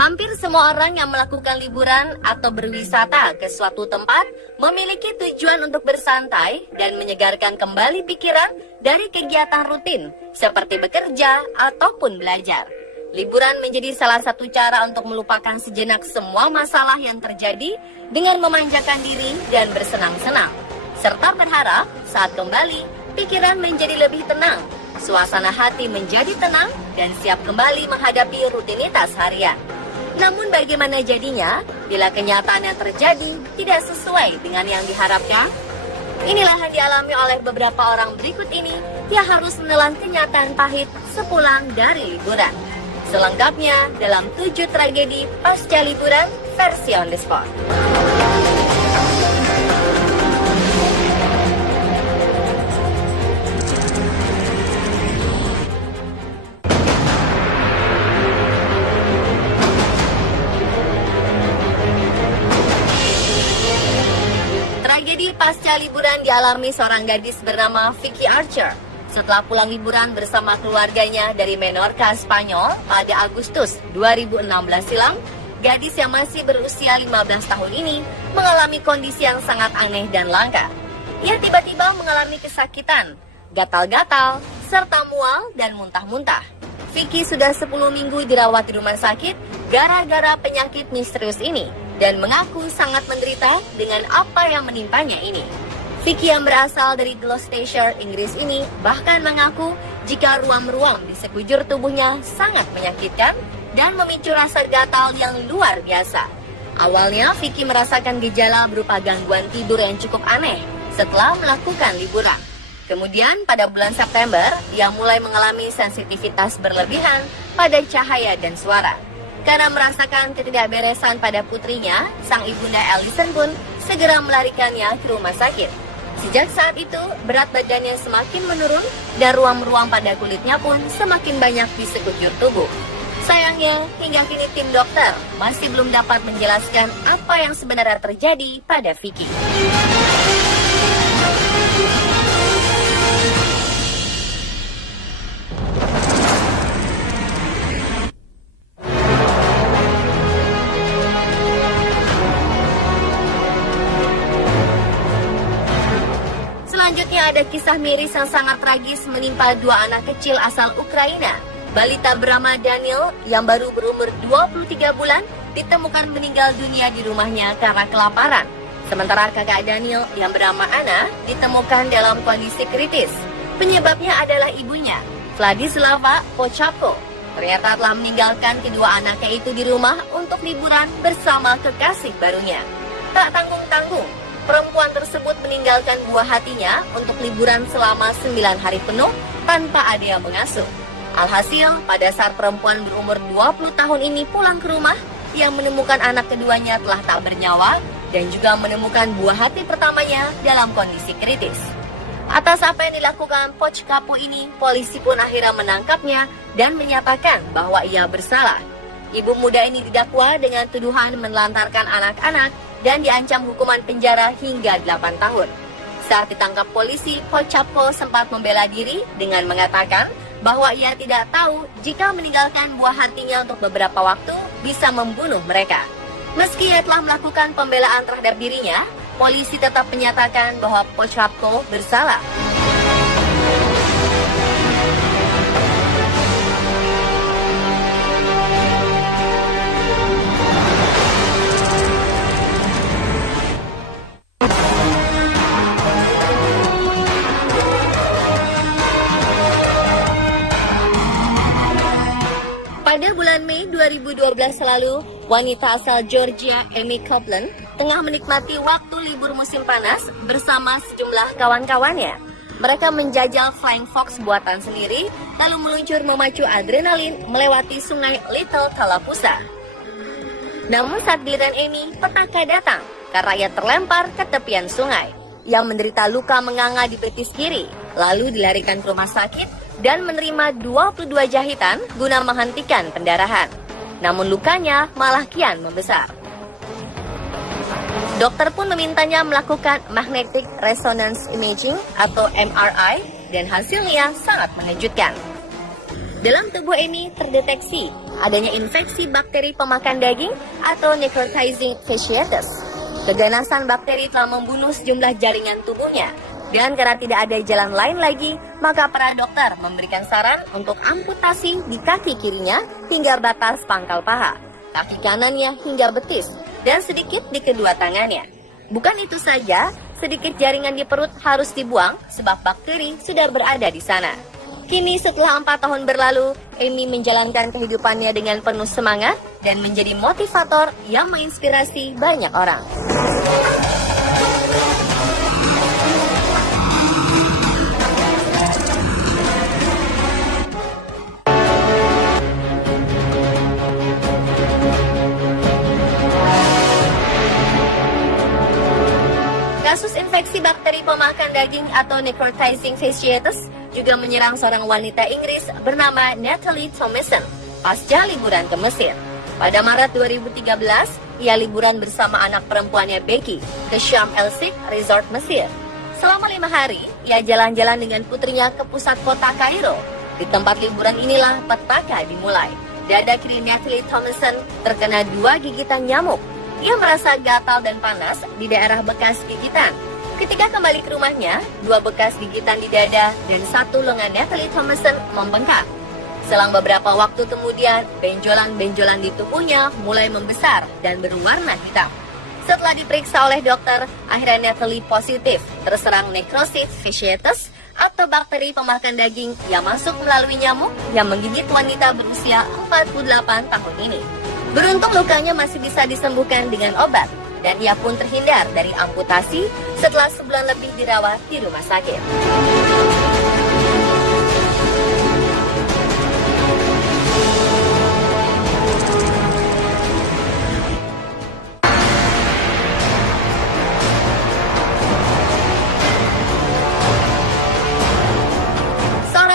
Hampir semua orang yang melakukan liburan atau berwisata ke suatu tempat memiliki tujuan untuk bersantai dan menyegarkan kembali pikiran dari kegiatan rutin seperti bekerja ataupun belajar. Liburan menjadi salah satu cara untuk melupakan sejenak semua masalah yang terjadi dengan memanjakan diri dan bersenang-senang, serta berharap saat kembali pikiran menjadi lebih tenang, suasana hati menjadi tenang dan siap kembali menghadapi rutinitas harian. Namun bagaimana jadinya bila kenyataan yang terjadi tidak sesuai dengan yang diharapkan? Inilah yang dialami oleh beberapa orang berikut ini yang harus menelan kenyataan pahit sepulang dari liburan. Selengkapnya dalam 7 tragedi pasca liburan versi On The Spot. Tragedi pasca liburan dialami seorang gadis bernama Vicky Archer. Setelah pulang liburan bersama keluarganya dari Menorca, Spanyol pada Agustus 2016 silam, gadis yang masih berusia 15 tahun ini mengalami kondisi yang sangat aneh dan langka. Ia tiba-tiba mengalami kesakitan, gatal-gatal, serta mual dan muntah-muntah. Vicky sudah 10 minggu dirawat di rumah sakit gara-gara penyakit misterius ini dan mengaku sangat menderita dengan apa yang menimpanya ini. Vicky yang berasal dari Gloucestershire, Inggris ini bahkan mengaku jika ruam-ruam di sekujur tubuhnya sangat menyakitkan dan memicu rasa gatal yang luar biasa. Awalnya Vicky merasakan gejala berupa gangguan tidur yang cukup aneh setelah melakukan liburan. Kemudian pada bulan September, ia mulai mengalami sensitivitas berlebihan pada cahaya dan suara. Karena merasakan ketidakberesan pada putrinya, sang ibunda Alison pun segera melarikannya ke rumah sakit. Sejak saat itu, berat badannya semakin menurun dan ruam-ruam pada kulitnya pun semakin banyak di sekujur tubuh. Sayangnya, hingga kini tim dokter masih belum dapat menjelaskan apa yang sebenarnya terjadi pada Vicky. Selanjutnya ada kisah miris yang sangat tragis menimpa 2 anak kecil asal Ukraina. Balita bernama Daniel yang baru berumur 23 bulan ditemukan meninggal dunia di rumahnya karena kelaparan. Sementara kakak Daniel yang bernama Anna ditemukan dalam kondisi kritis. Penyebabnya adalah ibunya, Vladislava Pochapko. Ternyata telah meninggalkan kedua anaknya itu di rumah untuk liburan bersama kekasih barunya. Tak tanggung-tanggung, perempuan tersebut meninggalkan buah hatinya untuk liburan selama 9 hari penuh tanpa ada yang mengasuh. Alhasil, pada saat perempuan berumur 20 tahun ini pulang ke rumah, ia menemukan anak keduanya telah tak bernyawa dan juga menemukan buah hati pertamanya dalam kondisi kritis. Atas apa yang dilakukan Pochapko ini, polisi pun akhirnya menangkapnya dan menyatakan bahwa ia bersalah. Ibu muda ini didakwa dengan tuduhan menelantarkan anak-anak dan diancam hukuman penjara hingga 8 tahun. Saat ditangkap polisi, Pochapko sempat membela diri dengan mengatakan bahwa ia tidak tahu jika meninggalkan buah hatinya untuk beberapa waktu bisa membunuh mereka. Meski ia telah melakukan pembelaan terhadap dirinya, polisi tetap menyatakan bahwa Pochapko bersalah. Pada bulan Mei 2012 lalu, wanita asal Georgia, Amy Copeland, tengah menikmati waktu libur musim panas bersama sejumlah kawan-kawannya. Mereka menjajal Flying Fox buatan sendiri, lalu meluncur memacu adrenalin melewati sungai Little Tallapoosa. Namun saat giliran Amy, petaka datang karena ia terlempar ke tepian sungai. Ia menderita luka menganga di betis kiri, lalu dilarikan ke rumah sakit dan menerima 22 jahitan guna menghentikan pendarahan. Namun lukanya malah kian membesar. Dokter pun memintanya melakukan magnetic resonance imaging atau MRI dan hasilnya sangat mengejutkan. Dalam tubuh Amy terdeteksi adanya infeksi bakteri pemakan daging atau necrotizing fasciitis. Keganasan bakteri telah membunuh sejumlah jaringan tubuhnya. Dan karena tidak ada jalan lain lagi, maka para dokter memberikan saran untuk amputasi di kaki kirinya hingga batas pangkal paha, kaki kanannya hingga betis, dan sedikit di kedua tangannya. Bukan itu saja, sedikit jaringan di perut harus dibuang sebab bakteri sudah berada di sana. Kini setelah 4 tahun berlalu, Amy menjalankan kehidupannya dengan penuh semangat dan menjadi motivator yang menginspirasi banyak orang. Kasus infeksi bakteri pemakan daging atau necrotizing fasciitis juga menyerang seorang wanita Inggris bernama Natalie Thomason pasca liburan ke Mesir. Pada Maret 2013, ia liburan bersama anak perempuannya Becky ke Sharm el-Sheikh Resort Mesir. Selama 5 hari, ia jalan-jalan dengan putrinya ke pusat kota Kairo. Di tempat liburan inilah petaka dimulai. Dada kiri Natalie Thomason terkena 2 gigitan nyamuk. Ia merasa gatal dan panas di daerah bekas gigitan. Ketika kembali ke rumahnya, 2 bekas gigitan di dada dan 1 lengan Natalie Thomason membengkak. Selang beberapa waktu kemudian, benjolan-benjolan di tubuhnya mulai membesar dan berwarna hitam. Setelah diperiksa oleh dokter, akhirnya Natalie positif terserang necrosis fasciitis atau bakteri pemakan daging yang masuk melalui nyamuk yang menggigit wanita berusia 48 tahun ini. Beruntung lukanya masih bisa disembuhkan dengan obat, dan ia pun terhindar dari amputasi setelah sebulan lebih dirawat di rumah sakit.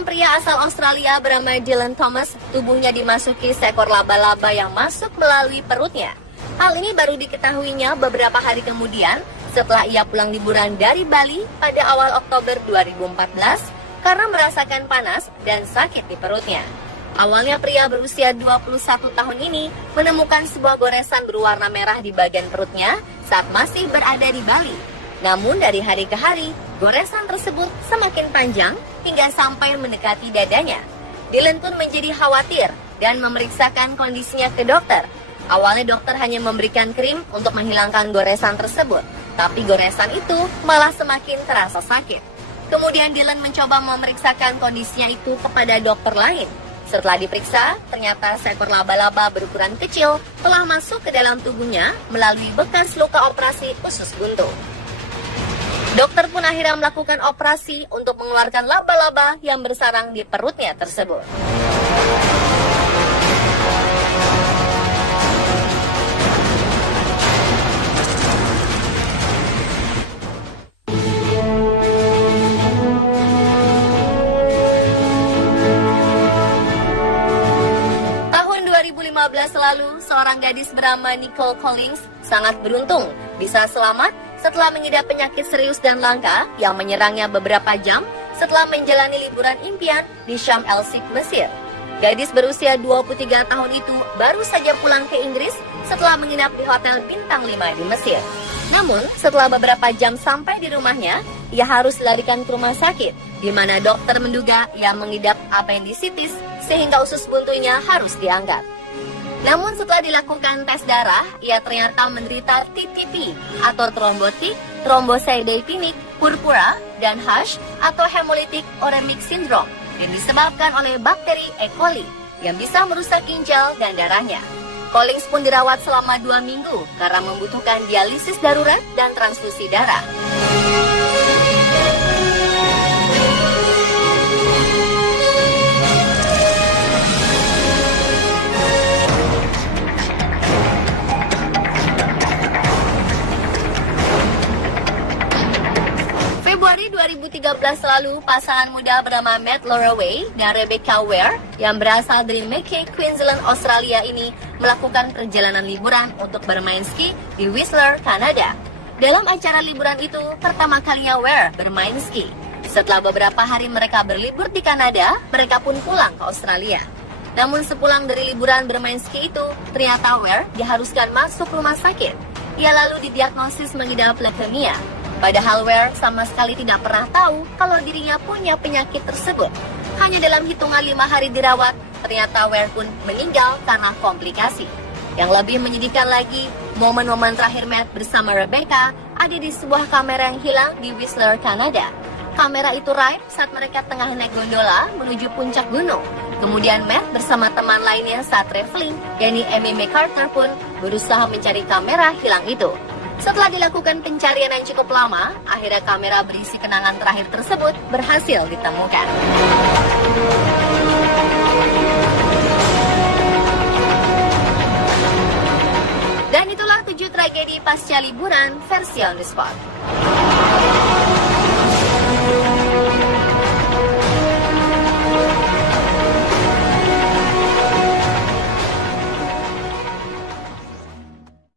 Pria asal Australia bernama Dylan Thomas, tubuhnya dimasuki seekor laba-laba yang masuk melalui perutnya. Hal ini baru diketahuinya beberapa hari kemudian setelah ia pulang liburan dari Bali pada awal Oktober 2014 karena merasakan panas dan sakit di perutnya. Awalnya pria berusia 21 tahun ini menemukan sebuah goresan berwarna merah di bagian perutnya saat masih berada di Bali. Namun dari hari ke hari, goresan tersebut semakin panjang hingga sampai mendekati dadanya. Dylan pun menjadi khawatir dan memeriksakan kondisinya ke dokter. Awalnya dokter hanya memberikan krim untuk menghilangkan goresan tersebut, tapi goresan itu malah semakin terasa sakit. Kemudian Dylan mencoba memeriksakan kondisinya itu kepada dokter lain. Setelah diperiksa, ternyata seekor laba-laba berukuran kecil telah masuk ke dalam tubuhnya melalui bekas luka operasi usus buntu. Dokter pun akhirnya melakukan operasi untuk mengeluarkan laba-laba yang bersarang di perutnya tersebut. Tahun 2015 lalu, seorang gadis bernama Nicole Collins sangat beruntung bisa selamat setelah mengidap penyakit serius dan langka yang menyerangnya beberapa jam setelah menjalani liburan impian di Sharm el-Sheikh, Mesir. Gadis berusia 23 tahun itu baru saja pulang ke Inggris setelah menginap di hotel bintang 5 di Mesir. Namun, setelah beberapa jam sampai di rumahnya, ia harus dilarikan ke rumah sakit, di mana dokter menduga ia mengidap appendicitis sehingga usus buntunya harus diangkat. Namun setelah dilakukan tes darah, ia ternyata menderita TTP atau trombotik, thrombocytopenic purpura, dan HASH atau hemolytic uremic syndrome yang disebabkan oleh bakteri E. coli yang bisa merusak ginjal dan darahnya. Collins pun dirawat selama 2 minggu karena membutuhkan dialisis darurat dan transfusi darah. Februari 2013 lalu, pasangan muda bernama Matt Loraway dan Rebecca Ware yang berasal dari Mackay, Queensland, Australia ini melakukan perjalanan liburan untuk bermain ski di Whistler, Kanada. Dalam acara liburan itu, pertama kalinya Ware bermain ski. Setelah beberapa hari mereka berlibur di Kanada, mereka pun pulang ke Australia. Namun sepulang dari liburan bermain ski itu, ternyata Ware diharuskan masuk rumah sakit. Ia lalu didiagnosis mengidap leukemia. Padahal Ware sama sekali tidak pernah tahu kalau dirinya punya penyakit tersebut. Hanya dalam hitungan 5 hari dirawat, ternyata Ware pun meninggal karena komplikasi. Yang lebih menyedihkan lagi, momen-momen terakhir Matt bersama Rebecca ada di sebuah kamera yang hilang di Whistler, Kanada. Kamera itu raib saat mereka tengah naik gondola menuju puncak gunung. Kemudian Matt bersama teman lainnya saat traveling, yakni Amy McCarter pun berusaha mencari kamera hilang itu. Setelah dilakukan pencarian yang cukup lama, akhirnya kamera berisi kenangan terakhir tersebut berhasil ditemukan. Dan itulah 7 tragedi pasca liburan versi On The Spot.